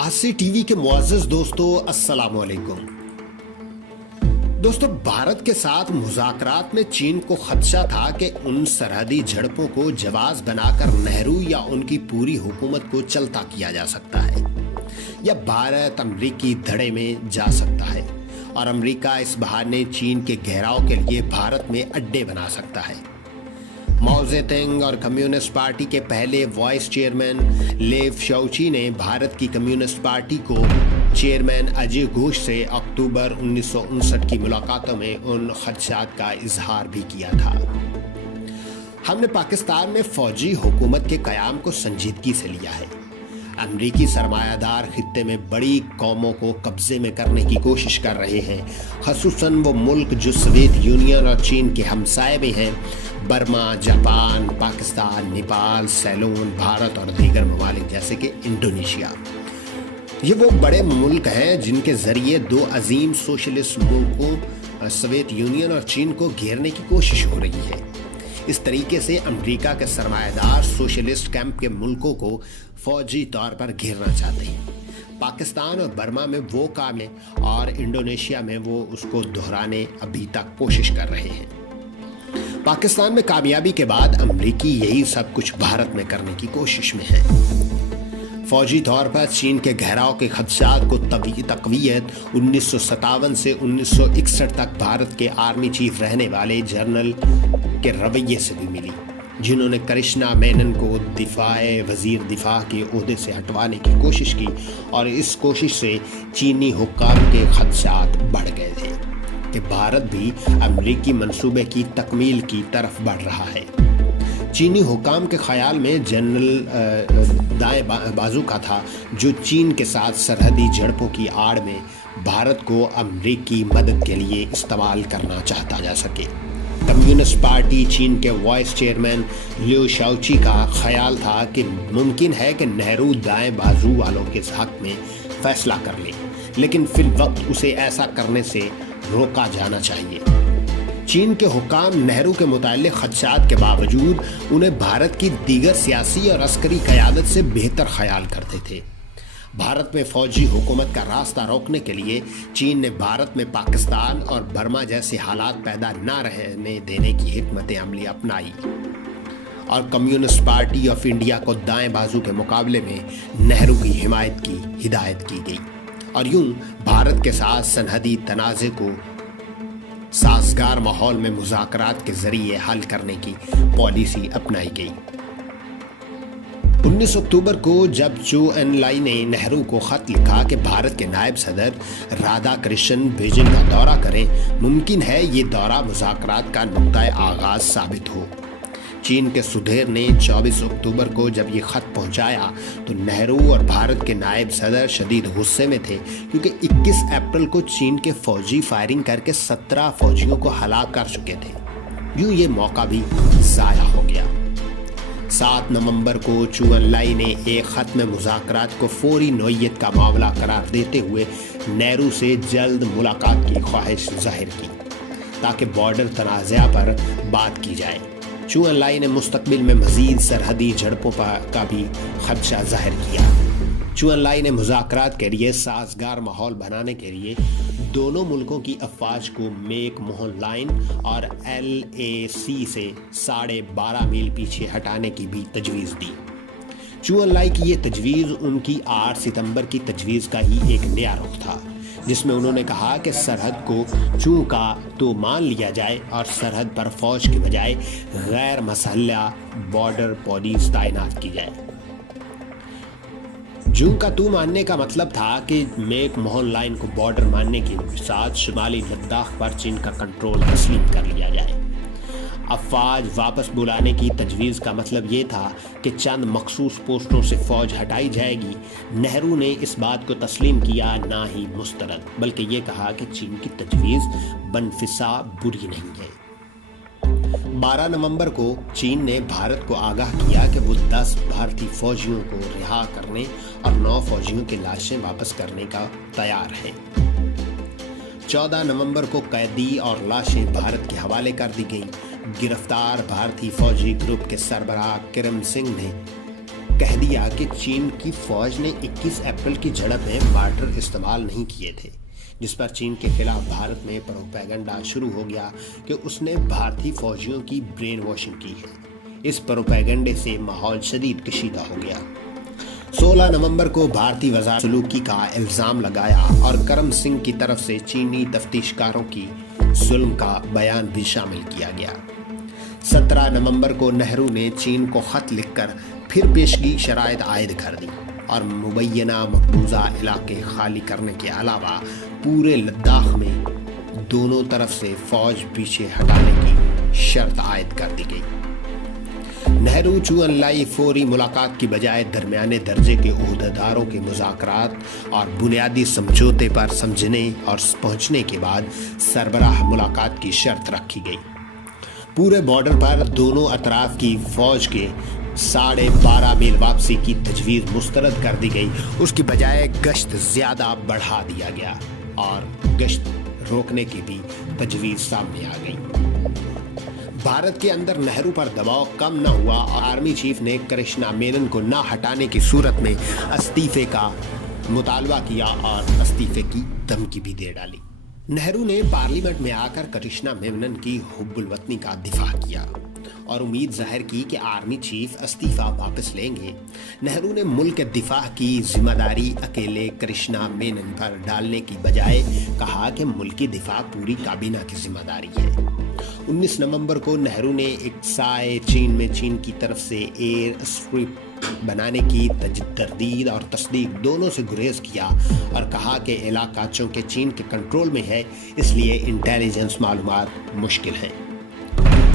आसी टीवी के मुअज़्ज़िज़ दोस्तों, अस्सलाम वालेकुम। दोस्तों, भारत के साथ मुज़ाकरात में चीन को खदशा था कि उन सरहदी झड़पों को जवाब बनाकर नेहरू या उनकी पूरी हुकूमत को चलता किया जा सकता है, या भारत अमरीकी धड़े में जा सकता है और अमरीका इस बहाने चीन के घेराव के लिए भारत में अड्डे बना सकता है। माओ ज़ेडुंग और कम्युनिस्ट पार्टी के पहले वाइस चेयरमैन लेव शाओची ने भारत की कम्युनिस्ट पार्टी को चेयरमैन अजय घोष से अक्टूबर 1959 की मुलाकातों में उन खदशात का इजहार भी किया था। हमने पाकिस्तान में फौजी हुकूमत के क़याम को संजीदगी से लिया है। अमरीकी सरमायादार खित्ते में बड़ी कौमों को कब्जे में करने की कोशिश कर रहे हैं, ख़ुसूसन वो मुल्क जो सोवियत यूनियन और चीन के हमसाये में हैं, बर्मा, जापान, पाकिस्तान, नेपाल, सेलोन, भारत और दीगर ममालिक जैसे कि इंडोनेशिया। ये वो बड़े मुल्क हैं जिनके ज़रिए दो अजीम सोशलिस्ट मुल्कों सोवियत यूनियन और चीन को घेरने की कोशिश हो रही है। इस तरीके से अमेरिका के सरमायादार सोशलिस्ट कैंप के मुल्कों को फौजी तौर पर घेरना चाहते हैं। पाकिस्तान और बर्मा में वो काम है और इंडोनेशिया में वो उसको दोहराने अभी तक कोशिश कर रहे हैं। पाकिस्तान में कामयाबी के बाद अमरीकी यही सब कुछ भारत में करने की कोशिश में है। फौजी तौर पर चीन के घेराव के खदशात को तक़वियत 1957 से 1961 तक भारत के आर्मी चीफ रहने वाले जनरल के रवैये से भी मिली, जिन्होंने कृष्णा मेनन को दिफाए वजीर दिफा के ओहदे से हटवाने की कोशिश की और इस कोशिश से चीनी हुक्काम के खदशात बढ़ गए थे कि भारत भी अमरीकी मंसूबे की तकमील की तरफ बढ़ रहा है। चीनी हुकाम के ख्याल में जनरल दाएं बाजू का था, जो चीन के साथ सरहदी झड़पों की आड़ में भारत को अमरीकी मदद के लिए इस्तेमाल करना चाहता जा सके। कम्युनिस्ट पार्टी चीन के वाइस चेयरमैन लियो शाओची का ख्याल था कि मुमकिन है कि नेहरू दाएं बाजू वालों के हक में फैसला कर ले, लेकिन फिल वक्त उसे ऐसा करने से रोका जाना चाहिए। चीन के हुकाम नेहरू के मुताल्लिक़ खदशात के बावजूद उन्हें भारत की दीगर सियासी और अस्करी क़यादत से बेहतर ख्याल करते थे। भारत में फ़ौजी हुकूमत का रास्ता रोकने के लिए चीन ने भारत में पाकिस्तान और बर्मा जैसे हालात पैदा न रहने देने की हिकमत अमली अपनाई और कम्युनिस्ट पार्टी ऑफ इंडिया को दाएं बाजू के मुकाबले में नेहरू की हिमायत की हिदायत की गई और यूं भारत के साथ सरहदी तनाज़े को साजगार माहौल में मुज़ाकरात के ज़रिए हल करने की पॉलिसी अपनाई गई। 19 अक्टूबर को जब चू एन लाई ने नेहरू को ख़त लिखा कि भारत के नायब सदर राधा कृष्णन बीजिंग का दौरा करें, मुमकिन है ये दौरा मुज़ाकरात का नुक्ता आगाज़ साबित हो। चीन के सुधेर ने 24 अक्टूबर को जब ये ख़त पहुंचाया तो नेहरू और भारत के नायब सदर शदीद गुस्से में थे, क्योंकि 21 अप्रैल को चीन के फ़ौजी फायरिंग करके 17 फ़ौजियों को हलाक कर चुके थे। यूँ ये मौका भी ज़ाया हो गया। 7 नवंबर को चू एन लाई ने एक ख़त में मुज़ाकरात को फौरी नौइयत का मामला करार देते हुए नेहरू से जल्द मुलाकात की ख्वाहिश जाहिर की ताकि बॉर्डर तनाज़ा पर बात की जाए। चू एन लाई ने मुस्तकबिल में मज़ीद सरहदी झड़पों का भी खदशा जाहिर किया। चू एन लाई ने मुज़ाकरात के लिए साजगार माहौल बनाने के लिए दोनों मुल्कों की अफवाज को मेक मोहन लाइन और LAC से 12.5 मील पीछे हटाने की भी तजवीज़ दी। चू एन लाई की ये तजवीज़ उनकी 8 सितंबर की तजवीज़ का ही एक नया रुख था, जिसमें उन्होंने कहा कि सरहद को चू का तो मान लिया जाए और सरहद पर फौज के बजाय गैर मसल्हा बॉर्डर पुलिस तैनात की जाए। जू का तू मानने का मतलब था कि मेक मोहन लाइन को बॉर्डर मानने के साथ शुमाली लद्दाख पर चीन का कंट्रोल तस्लीम कर लिया जाए। अफवाज वापस बुलाने की तजवीज़ का मतलब ये था कि चंद मखसूस पोस्टों से फ़ौज हटाई जाएगी। नेहरू ने इस बात को तस्लीम किया, ना ही मुस्तरद, बल्कि ये कहा कि चीन की तजवीज़ बनफिसा बुरी नहीं है। 12 नवंबर को चीन ने भारत को आगाह किया कि वो 10 भारतीय फ़ौजियों को रिहा करने और 9 फ़ौजियों की लाशें वापस करने का तैयार है। 14 नवंबर को कैदी और लाशें भारत के हवाले कर दी गईं। गिरफ्तार भारतीय फौजी ग्रुप के सरबराह किरण सिंह ने کہہ دیا کہ چین کی فوج نے 21 اپریل کی جھڑپ میں مارٹر استعمال نہیں کیے تھے، جس پر چین کے خلاف بھارت میں پروپیگنڈا شروع ہو گیا کہ اس نے بھارتی فوجیوں کی برین واشنگ کی ہے۔ اس پروپیگنڈے سے ماحول شدید کشیدہ ہو گیا۔ 16 نومبر کو بھارتی وزارت سلوکی کا الزام لگایا اور کرم سنگھ کی طرف سے چینی تفتیشکاروں کی ظلم کا بیان بھی شامل کیا گیا۔ 17 نومبر کو نہرو نے چین کو خط لکھ کر پھر پیشگی شرائط عائد کر دی اور مبینہ مقبوضہ علاقے خالی کرنے کے علاوہ پورے لداخ میں دونوں طرف سے فوج پیچھے ہٹانے کی شرط عائد کر دی گئی۔ نہرو چو انلائی فوری ملاقات کی بجائے درمیانے درجے کے عہدیداروں کے مذاکرات اور بنیادی سمجھوتے پر سمجھنے اور پہنچنے کے بعد سربراہ ملاقات کی شرط رکھی گئی۔ پورے بارڈر پر دونوں اطراف کی فوج کے 12.5 میل واپسی کی تجویز مسترد کر دی گئی، اس کی بجائے گشت زیادہ بڑھا دیا گیا اور گشت روکنے کی بھی تجویز سامنے آ گئی۔ بھارت کے اندر نہرو پر دباؤ کم نہ ہوا اور آرمی چیف نے کرشنا مینن کو نہ ہٹانے کی صورت میں استعفے کا مطالبہ کیا اور استعفے کی دھمکی بھی دے ڈالی۔ نہرو نے پارلیمنٹ میں آ کر کرشنا مینن کی حب الوطنی کا دفاع کیا اور امید ظاہر کی کہ آرمی چیف استعفیٰ واپس لیں گے۔ نہرو نے ملک کے دفاع کی ذمہ داری اکیلے کرشنا مینن پر ڈالنے کی بجائے کہا کہ ملکی دفاع پوری کابینہ کی ذمہ داری ہے۔ 19 نومبر کو نہرو نے اقصائے چین میں چین کی طرف سے ایئر اسٹرپ بنانے کی تردید اور تصدیق دونوں سے گریز کیا اور کہا کہ علاقہ چونکہ چین کے کنٹرول میں ہے اس لیے انٹیلیجنس معلومات مشکل ہیں۔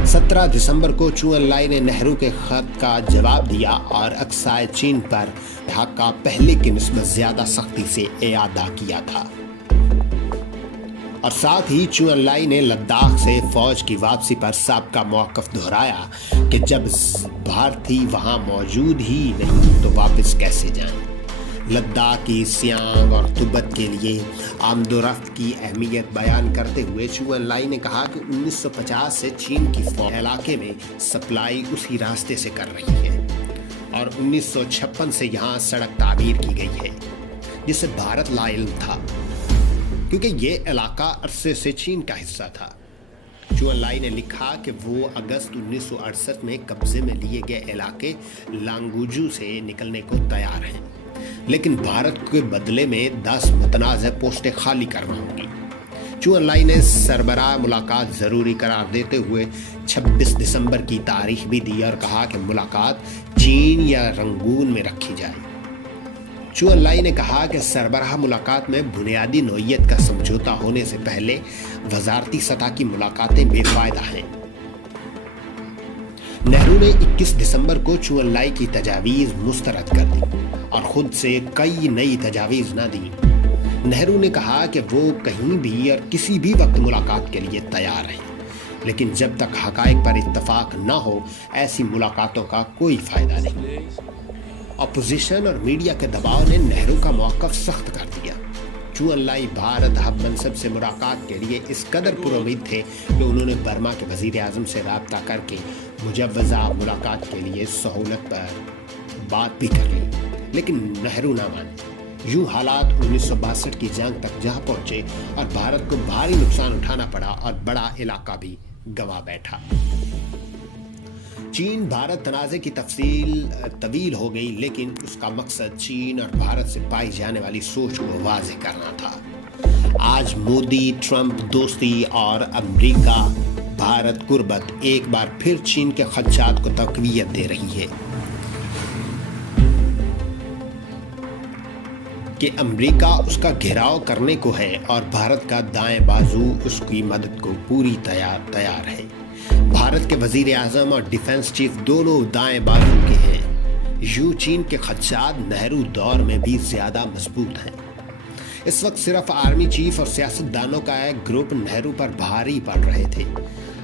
17 دسمبر کو چو انلائی نے نہرو کے خط کا جواب دیا اور اقصائے چین پر حق کا پہلے کی نسبت زیادہ سختی سے اعادہ کیا تھا، اور ساتھ ہی چو انلائی نے لداخ سے فوج کی واپسی پر سابقہ موقف دہرایا کہ جب بھارتی وہاں موجود ہی نہیں تو واپس کیسے جائیں۔ لداخ کی سیانگ اور تبت کے لیے آمد و رفت کی اہمیت بیان کرتے ہوئے چو انلائی نے کہا کہ 1950 سے چین کی فوج علاقے میں سپلائی اسی راستے سے کر رہی ہے اور 1956 سے یہاں سڑک تعمیر کی گئی ہے جس سے بھارت لا علم تھا کیونکہ یہ علاقہ عرصے سے چین کا حصہ تھا۔ چو انلائی نے لکھا کہ وہ اگست 1968 میں قبضے میں لیے گئے علاقے لانگوجو سے نکلنے کو تیار ہیں، لیکن بھارت کے بدلے میں 10 متنازع پوسٹیں خالی کرنا ہوں گی۔ چو انلائی نے سربراہ ملاقات ضروری قرار دیتے ہوئے 26 دسمبر کی تاریخ بھی دی اور کہا کہ ملاقات چین یا رنگون میں رکھی جائے۔ چو انلائی نے کہا کہ سربراہ ملاقات میں بنیادی نوعیت کا سمجھوتا ہونے سے پہلے وزارتی سطح کی ملاقاتیں بے فائدہ ہیں۔ نہرو نے 21 دسمبر کو چو انلائی کی تجاویز مسترد کر دی اور خود سے کئی نئی تجاویز نہ دی۔ نہرو نے کہا کہ وہ کہیں بھی اور کسی بھی وقت ملاقات کے لیے تیار ہیں، لیکن جب تک حقائق پر اتفاق نہ ہو ایسی ملاقاتوں کا کوئی فائدہ نہیں۔ اپوزیشن اور میڈیا کے دباؤ نے نہرو کا موقف سخت کر دیا۔ چو انلائی بھارت ہب منصب سے ملاقات کے لیے اس قدر پر امید تھے کہ انہوں نے برما کے وزیر اعظم سے رابطہ کر کے مجوزہ ملاقات کے لیے سہولت پر بات بھی کر لی، لیکن نہرو نہ مانے۔ یوں حالات 1962 کی جنگ تک جا پہنچے اور بھارت کو بھاری نقصان اٹھانا پڑا اور بڑا علاقہ بھی گنوا بیٹھا۔ چین بھارت تنازع کی تفصیل طویل ہو گئی، لیکن اس کا مقصد چین اور بھارت سے پائی جانے والی سوچ کو واضح کرنا تھا۔ آج مودی ٹرمپ دوستی اور امریکہ بھارت قربت ایک بار پھر چین کے خدشات کو تقویت دے رہی ہے کہ امریکہ اس کا گھیراؤ کرنے کو ہے اور بھارت کا دائیں بازو اس کی مدد کو پوری تیار ہے۔ بھارت کے وزیر اعظم اور ڈیفنس چیف دونوں دائیں بازو کے ہیں۔ یوں چین کے خدشات نہرو دور میں بھی زیادہ مضبوط ہیں۔ اس وقت صرف آرمی چیف اور سیاست دانوں کا ایک گروپ نہرو پر بھاری پڑ رہے تھے۔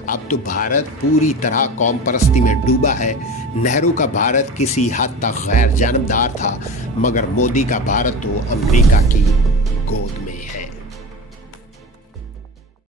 اب تو بھارت پوری طرح قوم پرستی میں ڈوبا ہے۔ نہرو کا بھارت کسی حد تک غیر جانبدار تھا، مگر مودی کا بھارت تو امریکہ کی گود